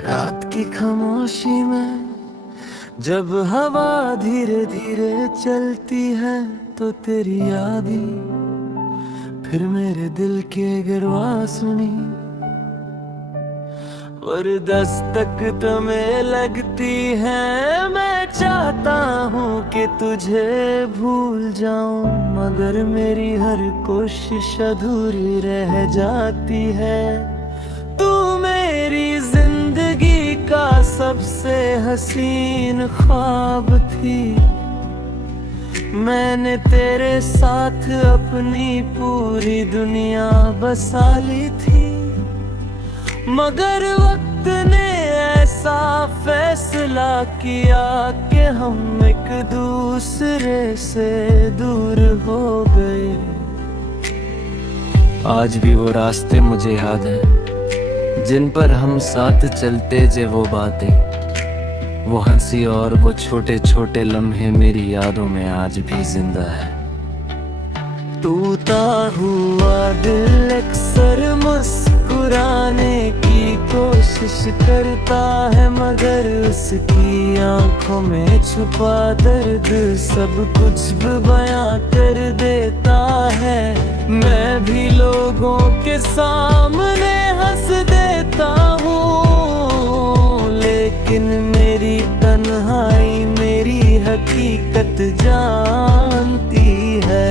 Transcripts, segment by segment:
रात की खामोशी में जब हवा धीरे धीरे चलती है तो तेरी याद ही फिर मेरे दिल के गिरवा सुनी और दस्तक तुम्हें लगती है। मैं चाहता हूँ कि तुझे भूल जाऊं, मगर मेरी हर कोशिश अधूरी रह जाती है। तू मेरी जिंदगी का सबसे हसीन ख्वाब थी, मैंने तेरे साथ अपनी पूरी दुनिया बसा ली थी। मगर वक्त ने ऐसा फैसला किया कि हम एक दूसरे से दूर हो गए। आज भी वो रास्ते मुझे याद है जिन पर हम साथ चलते जे, वो बातें, वो हंसी और वो छोटे छोटे लम्हे मेरी यादों में आज भी जिंदा है। टूटा हुआ दिल अक्सर मुस्कुराने की कोशिश करता है, मगर उसकी आंखों में छुपा दर्द सब कुछ बयां कर देता है। मैं भी लोगों के सामने हंस देता हूँ, लेकिन मेरी तन्हाई मेरी हकीकत जानती है।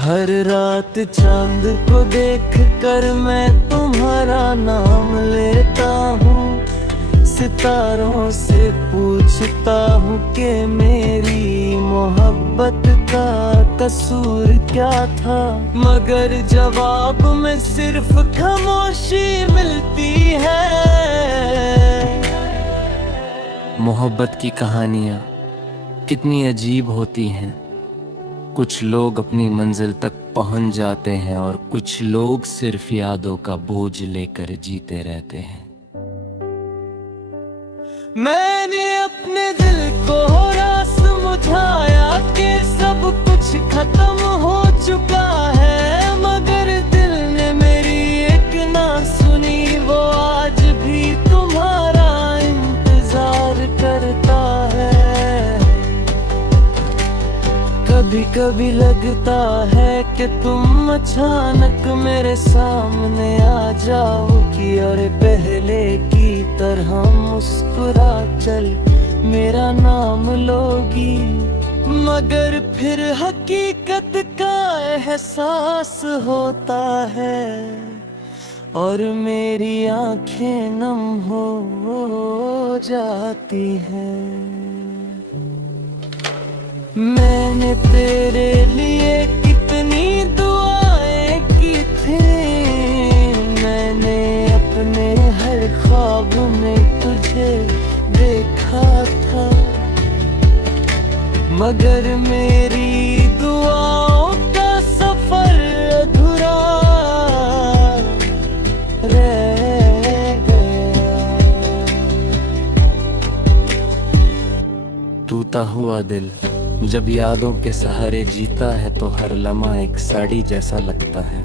हर रात चांद को देख कर मैं तुम्हारा नाम लेता हूँ, सितारों से पूछता हूँ कि मेरी मोहब्बत का कसूर क्या था, मगर जवाब में सिर्फ खामोशी मिलती है। मोहब्बत की कहानियाँ कितनी अजीब होती हैं। कुछ लोग अपनी मंजिल तक पहुंच जाते हैं और कुछ लोग सिर्फ यादों का बोझ लेकर जीते रहते हैं। मैंने अपने दिल को रास समझाया कि सब कुछ खत्म हो चुका है, मगर दिल ने मेरी एक ना सुनी। वो आज भी तुम्हारा इंतजार करता है। कभी कभी लगता है कि तुम अचानक मेरे सामने आ जाओगी और पहले की तरह मुस्कुरा चल मेरा नाम लोगी, मगर फिर हकीकत का एहसास होता है और मेरी आंखें नम हो जाती हैं। मैंने तेरे लिए कितनी दुआएं की थी, मैंने अपने हर ख्वाब में तुझे देखा था, मगर मेरी दुआओं का सफर अधूरा रह गया। टूटा हुआ दिल जब यादों के सहारे जीता है तो हर लम्हा एक साड़ी जैसा लगता है।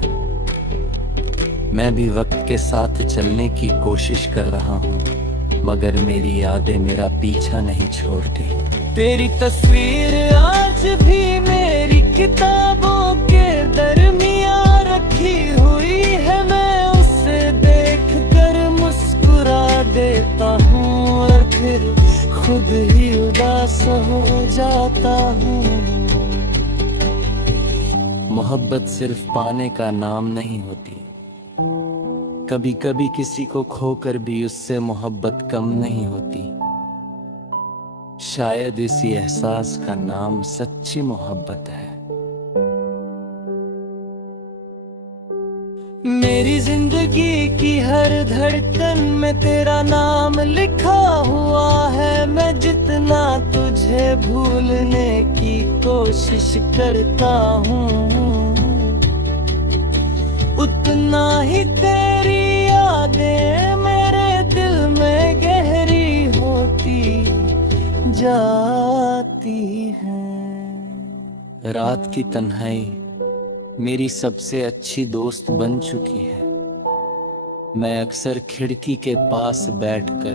मैं भी वक्त के साथ चलने की कोशिश कर रहा हूँ, मगर मेरी यादें मेरा पीछा नहीं छोड़ती। तेरी तस्वीर आज भी मेरी किताबों के दरमियाँ रखी हुई है। मैं उसे देख कर मुस्कुरा देता हूँ और फिर खुद ही उदास हो जाता हूँ। मोहब्बत सिर्फ पाने का नाम नहीं होती, कभी कभी किसी को खोकर भी उससे मोहब्बत कम नहीं होती। शायद इसी एहसास का नाम सच्ची मोहब्बत है। मेरी जिंदगी की हर धड़कन में तेरा नाम लिखा हुआ है। मैं जितना तुझे भूलने की कोशिश करता हूँ, उतना ही तेरी यादें मेरे दिल में रात की तन्हाई मेरी सबसे अच्छी दोस्त बन चुकी है। मैं अक्सर खिड़की के पास बैठकर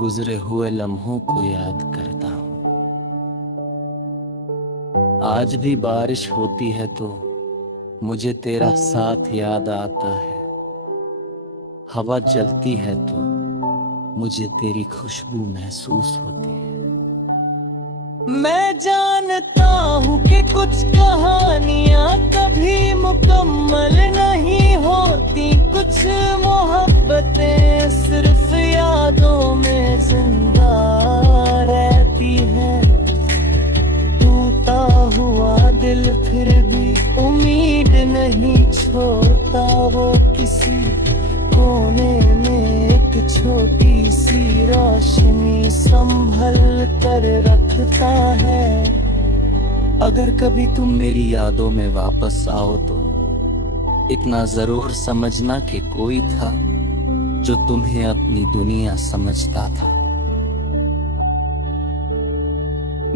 गुजरे हुए लम्हों को याद करता हूँ। आज भी बारिश होती है तो मुझे तेरा साथ याद आता है। हवा चलती है तो मुझे तेरी खुशबू महसूस होती है। मैं जानता हूँ कि कुछ कहानियाँ कभी मुकम्मल नहीं होती, कुछ मोहब्बतें सिर्फ यादों में जिंदा रहती हैं। टूटा हुआ दिल फिर भी उम्मीद नहीं छोड़ता, वो किसी कोने में एक छोटी सी रोशनी संभल कर रखता है। अगर कभी तुम मेरी यादों में वापस आओ तो इतना जरूर समझना कि कोई था जो तुम्हें अपनी दुनिया समझता था।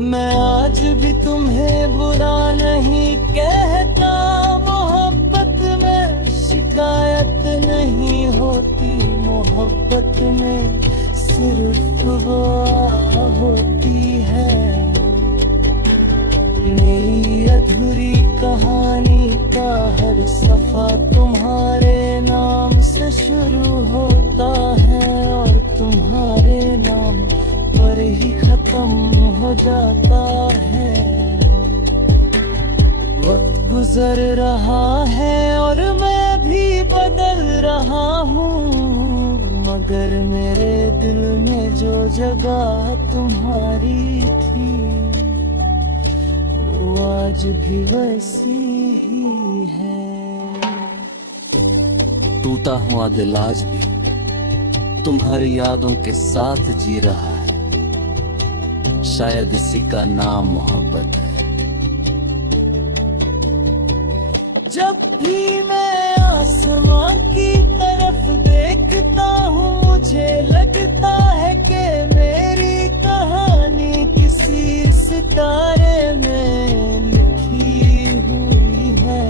मैं आज भी तुम्हें बुरा नहीं कहता, मोहब्बत में शिकायत नहीं होती, मोहब्बत में सिर्फ दुआ होती है। मेरी अधूरी कहानी का हर सफा तुम्हारे नाम से शुरू होता है और तुम्हारे नाम पर ही खत्म हो जाता है। वक्त गुजर रहा है और मैं भी बदल रहा हूँ, मगर मेरे दिल में जो जगह तुम्हारी थी वो आज भी वैसी ही है। टूटा हुआ दिल आज भी तुम्हारी यादों के साथ जी रहा है। शायद इसी का नाम मोहब्बत है। जब भी मैं आसमां की तरफ देखता हूँ मुझे लगता है कि मेरी कहानी किसी सितारे में लिखी हुई है।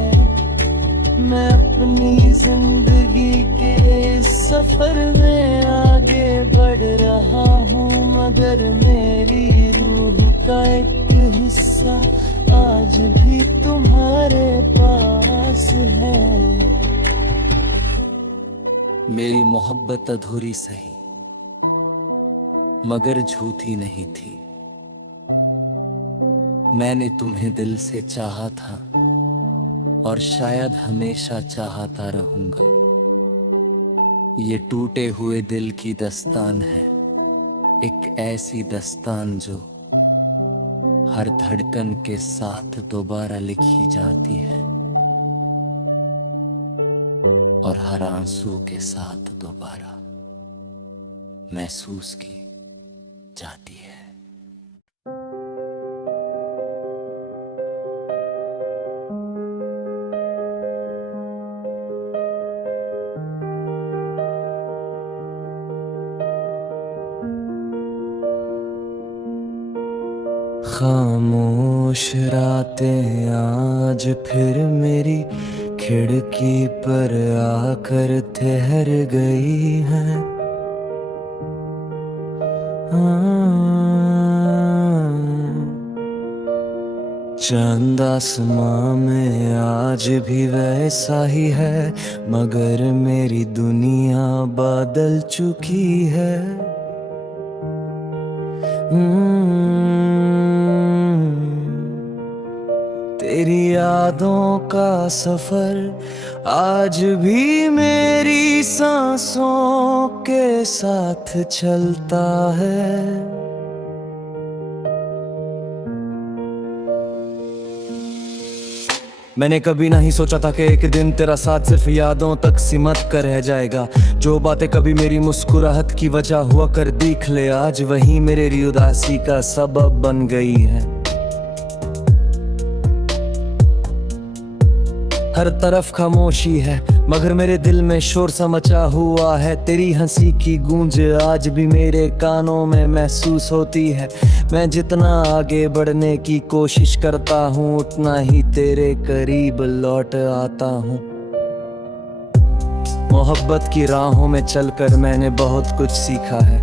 मैं अपनी जिंदगी के सफर में आगे बढ़ रहा हूँ, मगर मेरी रूह का एक हिस्सा आज भी तुम्हारे पास है। मेरी मोहब्बत अधूरी सही मगर झूठी नहीं थी। मैंने तुम्हें दिल से चाहा था और शायद हमेशा चाहता रहूंगा। ये टूटे हुए दिल की दास्तान है, एक ऐसी दास्तान जो हर धड़कन के साथ दोबारा लिखी जाती है और हर आंसू के साथ दोबारा महसूस की जाती है। खामोश रातें आज फिर मेरी खिड़की पर आकर ठहर गई हैं। चांद आसमां में आज भी वैसा ही है, मगर मेरी दुनिया बदल चुकी है। तेरी यादों का सफर आज भी मेरी सांसों के साथ चलता है। मैंने कभी नहीं सोचा था कि एक दिन तेरा साथ सिर्फ यादों तक सिमट कर रह जाएगा। जो बातें कभी मेरी मुस्कुराहट की वजह हुआ कर दिख ले, आज वही मेरी उदासी का सबब बन गई है। हर तरफ खामोशी है, मगर मेरे दिल में शोर सा मचा हुआ है। तेरी हंसी की गूंज आज भी मेरे कानों में महसूस होती है। मैं जितना आगे बढ़ने की कोशिश करता हूँ उतना ही तेरे करीब लौट आता हूँ। मोहब्बत की राहों में चलकर मैंने बहुत कुछ सीखा है।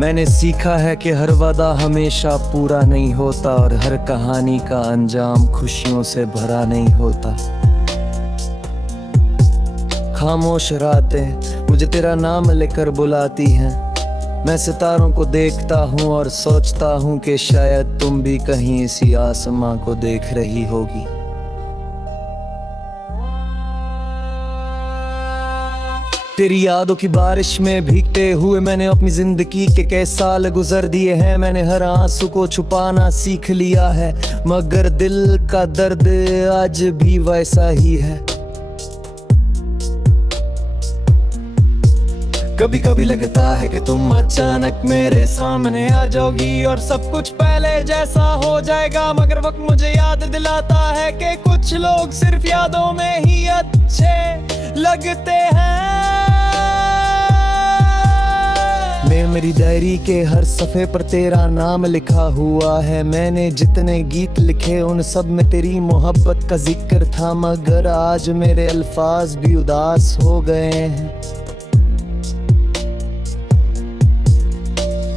मैंने सीखा है कि हर वादा हमेशा पूरा नहीं होता और हर कहानी का अंजाम खुशियों से भरा नहीं होता। खामोश रातें मुझे तेरा नाम लेकर बुलाती हैं। मैं सितारों को देखता हूँ और सोचता हूँ कि शायद तुम भी कहीं इसी आसमां को देख रही होगी। तेरी यादों की बारिश में भीगते हुए मैंने अपनी जिंदगी के कई साल गुजर दिए हैं। मैंने हर आंसू को छुपाना सीख लिया है, मगर दिल का दर्द आज भी वैसा ही है। कभी कभी लगता है कि तुम अचानक मेरे सामने आ जाओगी और सब कुछ पहले जैसा हो जाएगा, मगर वक्त मुझे याद दिलाता है कि कुछ लोग सिर्फ यादों में ही अच्छे लगते हैं। मेरी डायरी के हर सफ़े पर तेरा नाम लिखा हुआ है। मैंने जितने गीत लिखे उन सब में तेरी मोहब्बत का जिक्र था, मगर आज मेरे अल्फाज भी उदास हो गए हैं।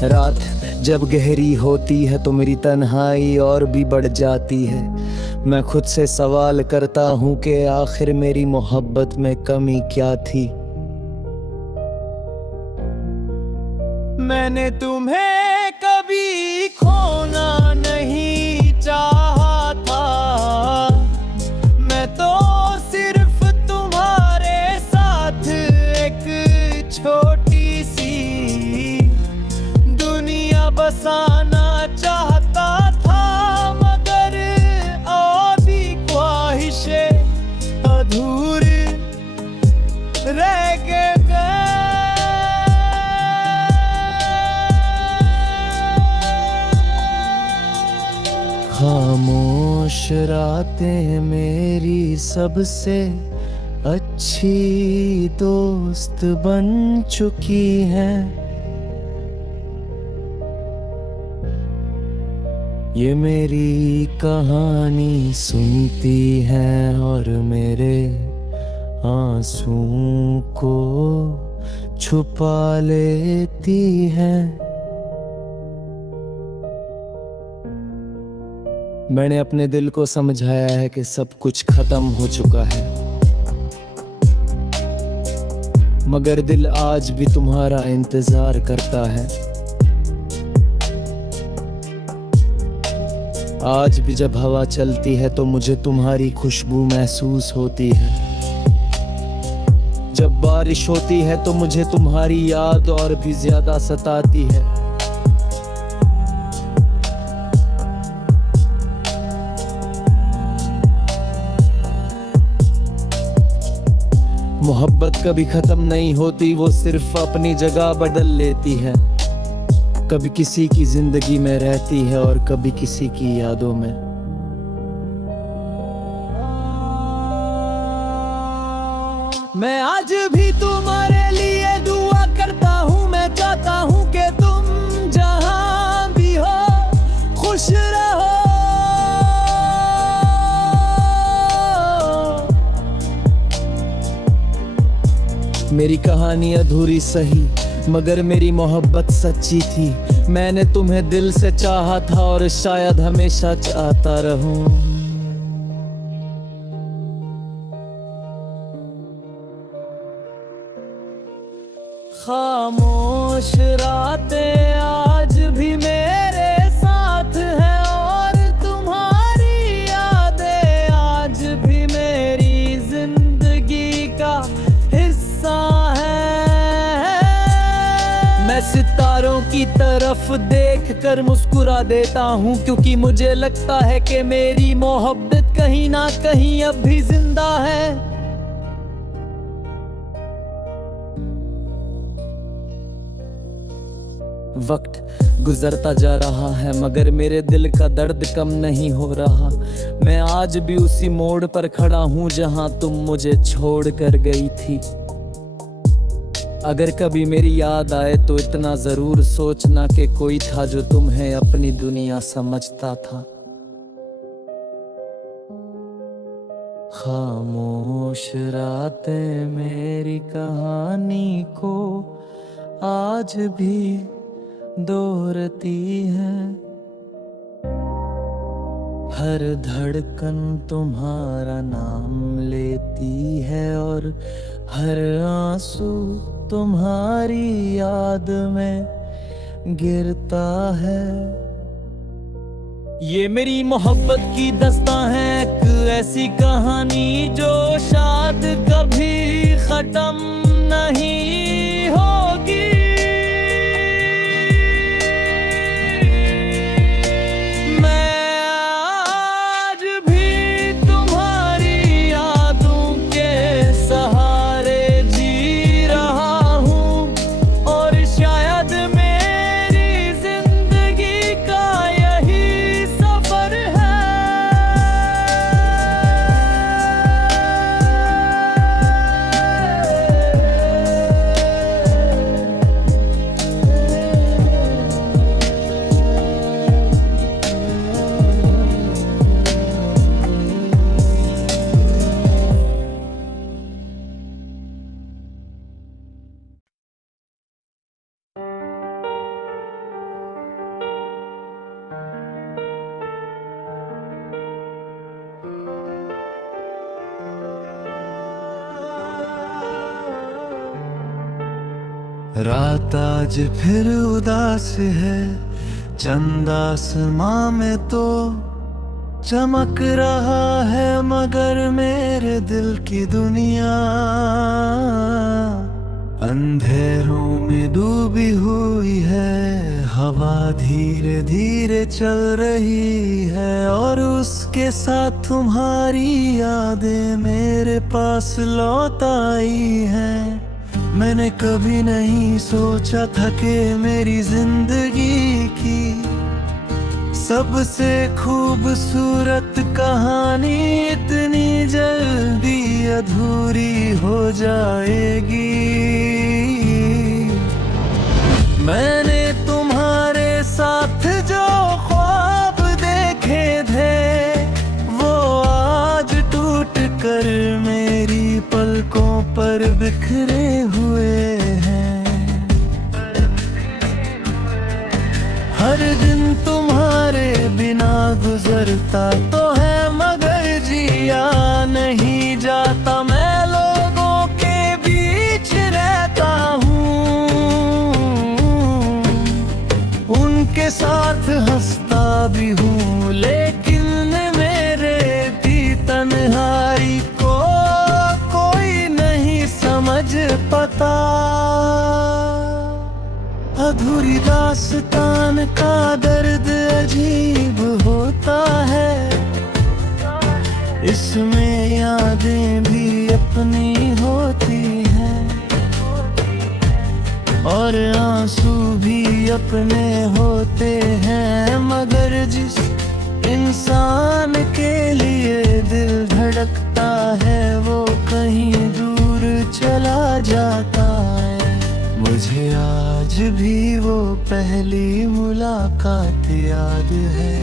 रात जब गहरी होती है तो मेरी तन्हाई और भी बढ़ जाती है। मैं खुद से सवाल करता हूँ कि आखिर मेरी मोहब्बत में कमी क्या थी। मैंने तुम्हें कभी खोना नहीं चाहा था, मैं तो सिर्फ तुम्हारे साथ एक छोटी सी दुनिया बसाना चाहता था, मगर आधी ख्वाहिशें अधूरी रह गए। खामोश रातें मेरी सबसे अच्छी दोस्त बन चुकी हैं। ये मेरी कहानी सुनती हैं और मेरे आंसुओं को छुपा लेती हैं। मैंने अपने दिल को समझाया है कि सब कुछ खत्म हो चुका है, मगर दिल आज भी तुम्हारा इंतजार करता है। आज भी जब हवा चलती है तो मुझे तुम्हारी खुशबू महसूस होती है। जब बारिश होती है तो मुझे तुम्हारी याद और भी ज्यादा सताती है। मोहब्बत कभी खत्म नहीं होती, वो सिर्फ अपनी जगह बदल लेती है। कभी किसी की जिंदगी में रहती है और कभी किसी की यादों में। मैं आज भी तुम्हारे लिए दुआ करता हूँ। मैं चाहता हूँ कि तुम जहाँ भी हो खुश रहो। मेरी कहानी अधूरी सही, मगर मेरी मोहब्बत सच्ची थी। मैंने तुम्हें दिल से चाहा था और शायद हमेशा चाहता रहूं। खामोश रातें आज भी मेरे साथ हैं और तुम्हारी यादें आज भी मेरी जिंदगी का हिस्सा है। मैं सितारों की तरफ देखकर मुस्कुरा देता हूँ, क्योंकि मुझे लगता है कि मेरी मोहब्बत कहीं ना कहीं अब भी जिंदा है। वक्त गुजरता जा रहा है मगर मेरे दिल का दर्द कम नहीं हो रहा। मैं आज भी उसी मोड़ पर खड़ा हूँ जहाँ तुम मुझे छोड़ कर गई थी। अगर कभी मेरी याद आए तो इतना जरूर सोचना कि कोई था जो तुम्हें अपनी दुनिया समझता था। खामोश रातें मेरी कहानी को आज भी दोहराती है। हर धड़कन तुम्हारा नाम लेती है और हर आंसू तुम्हारी याद में गिरता है। ये मेरी मोहब्बत की दास्तां है, एक ऐसी कहानी जो शायद कभी खत्म नहीं होगी। रात आज फिर उदास है, चंद आसमां में तो चमक रहा है मगर मेरे दिल की दुनिया अंधेरों में डूबी हुई है। हवा धीरे धीरे चल रही है और उसके साथ तुम्हारी यादें मेरे पास लौट आई हैं। मैंने कभी नहीं सोचा था कि मेरी जिंदगी की सबसे खूबसूरत कहानी इतनी जल्दी अधूरी हो जाएगी। मैंने तुम्हारे साथ जो ख्वाब देखे थे वो आज टूट कर मेरी पलकों पर बिखरे हुए हैं। हर दिन तुम्हारे बिना गुजरता तो है मगर जिया नहीं जाता। मैं लोगों के बीच रहता हूँ, उनके साथ हंसता भी हूँ, लेकिन मेरे भी तन्हाई को कोई नहीं समझ पाता। अधूरी दास्तान का दर्द अजीब होता है, इसमें यादें भी अपनी होती हैं और आंसू भी अपने होते हैं। मगर जिस इंसान के लिए दिल धड़कता है वो कहीं दूर चला जाता है। मुझे आज भी वो पहली मुलाकात याद है।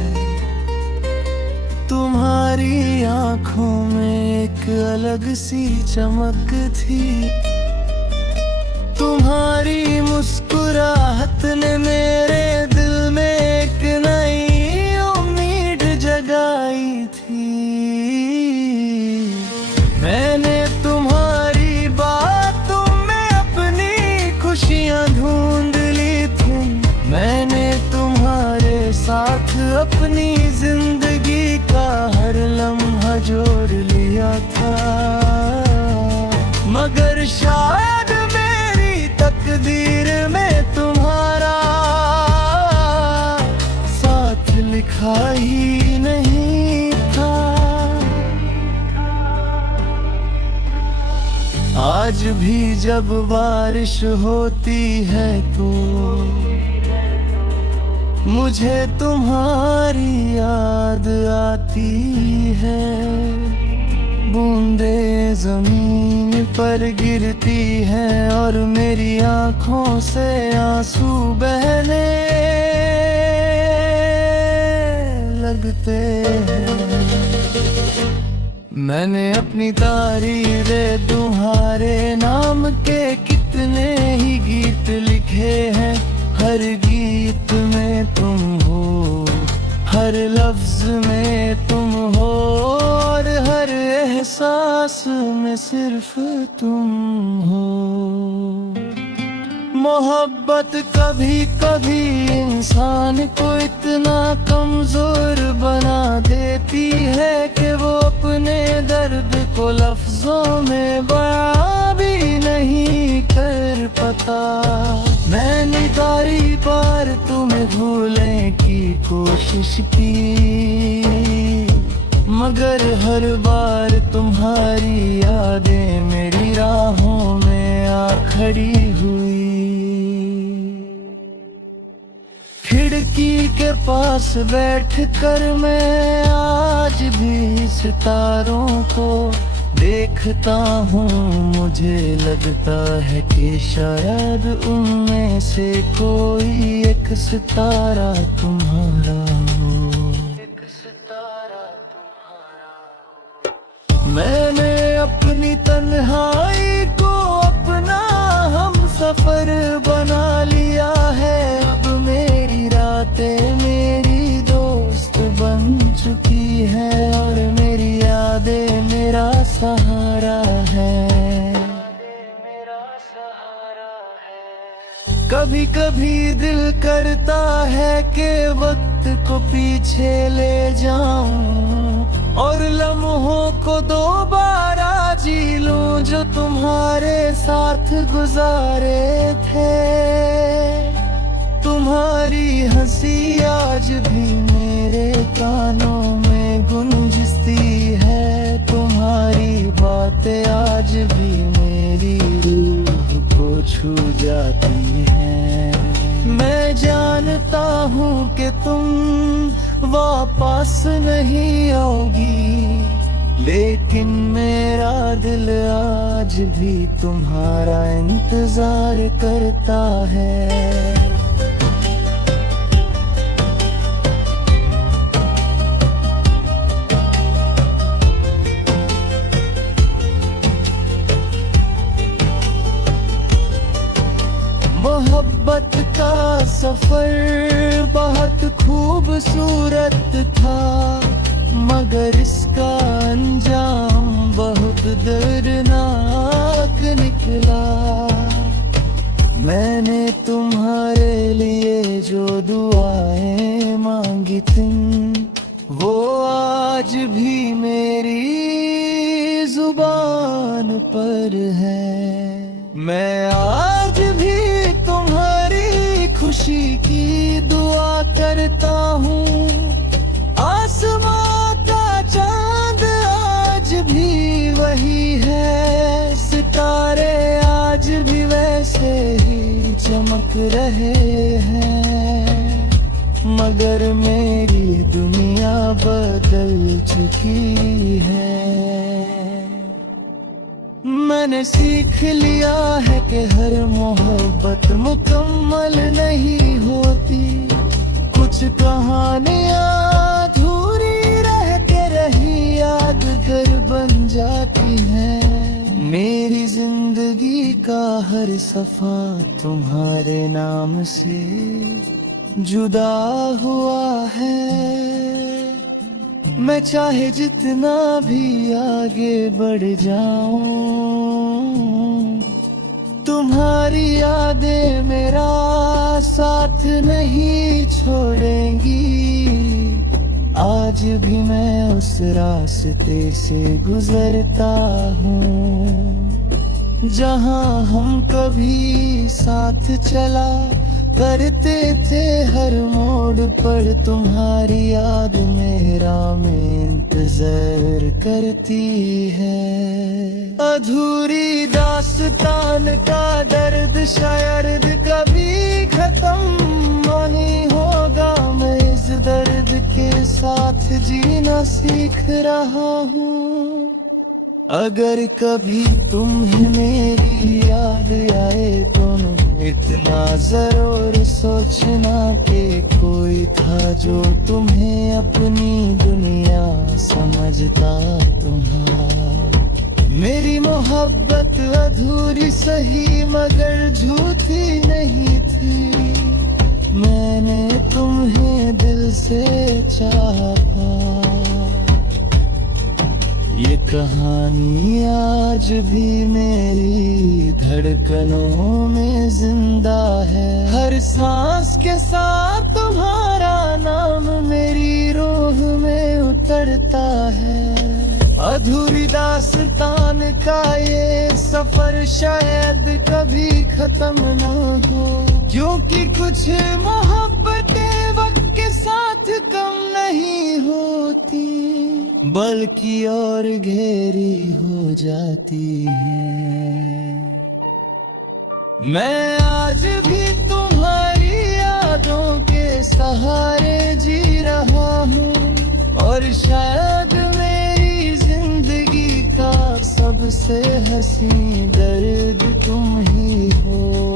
तुम्हारी आंखों में एक अलग सी चमक थी, तुम्हारी मुस्कुराहट ने मेरे दिल में एक नई उम्मीद जगाई थी। मैंने तुम्हारी बातों में अपनी खुशियां ढूंढ ली थी, मैंने तुम्हारे साथ अपनी जिंदगी का हर लम्हा जोड़ लिया था। मगर शायद मेरी तकदीर में तुम्हारा साथ लिखा ही नहीं था। आज भी जब बारिश होती है तो मुझे तुम्हारी याद आती है, बूंदे जमीन पर गिरती हैं और मेरी आंखों से आंसू बहने लगते हैं। मैंने अपनी तारीरें तुम्हारे नाम के कितने ही गीत लिखे हैं, हर गीत में तुम हो, हर लफ्ज में तुम हो, और हर एहसास में सिर्फ तुम हो। मोहब्बत कभी कभी इंसान को इतना कमजोर बना देती है कि वो अपने दर्द को लफ्जों में बयां भी नहीं कर पाता। मैंने बारी बार तुम्हें भूलने की कोशिश की, मगर हर बार तुम्हारी यादें मेरी राहों में आ खड़ी हुई। खिड़की के पास बैठकर मैं आज भी सितारों को देखता हूँ, मुझे लगता है कि शायद उनमें से कोई एक सितारा तुम्हारा हो, एक सितारा तुम्हारा हो। मैंने अपनी तन्हाई को अपना हम सफर बना लिया है, अब मेरी रातें मेरी दोस्त बन चुकी है और मेरी यादें मेरा सहारा है। कभी कभी दिल करता है कि वक्त को पीछे ले जाऊं और लम्हों को दोबारा जी लूं जो तुम्हारे साथ गुजारे थे। तुम्हारी हंसी आज भी मेरे कानों में गूंजती है, तुम्हारी बातें आज भी मेरी रूह को छू जाती हैं। मैं जानता हूँ कि तुम वापस नहीं आओगी, लेकिन मेरा दिल आज भी तुम्हारा इंतजार करता है। मोहब्बत का सफर बहुत खूबसूरत था, मगर इसका अंजाम बहुत दर्दनाक निकला। मैंने तुम्हारे लिए जो दुआएं मांगी थी वो आज भी मेरी जुबान पर है। मैं आज भी तुम्हारी खुशी की दुआ करता हूँ, आसमां का चांद आज भी वही है, सितारे आज भी वैसे ही चमक रहे हैं, मगर मेरी दुनिया बदल चुकी है। मैंने सीख लिया है कि हर मोहब्बत मुकम्मल नहीं होती, कुछ कहानियाँ अधूरी रह के रही यादगार बन जाती हैं। मेरी जिंदगी का हर सफा तुम्हारे नाम से जुदा हुआ है। मैं चाहे जितना भी आगे बढ़ जाऊं, तुम्हारी यादें मेरा साथ नहीं छोड़ेंगी। आज भी मैं उस रास्ते से गुजरता हूँ जहाँ हम कभी साथ चला करते थे, हर मोड़ पर तुम्हारी याद मेरा में इंतजार करती है। अधूरी दास्तान का दर्द शायद कभी खत्म नहीं होगा, दर्द के साथ जीना सीख रहा हूँ। अगर कभी तुम्हें मेरी याद आए तो इतना जरूर सोचना कि कोई था जो तुम्हें अपनी दुनिया समझता तुम्हारा। मेरी मोहब्बत अधूरी सही मगर झूठी नहीं थी। मैंने तुम्हें दिल से चाहा। ये कहानी आज भी मेरी धड़कनों में जिंदा है। हर सांस के साथ तुम्हारा नाम मेरी रूह में उतरता है। अधूरी दास्तान का ये सफर शायद कभी खत्म न हो, क्योंकि कुछ मोहब्बतें वक्त के साथ कम नहीं होती बल्कि और गहरी हो जाती हैं। मैं आज भी तुम्हारी यादों के सहारे जी रहा हूँ और शायद मेरी जिंदगी का सबसे हसीन दर्द तुम ही हो।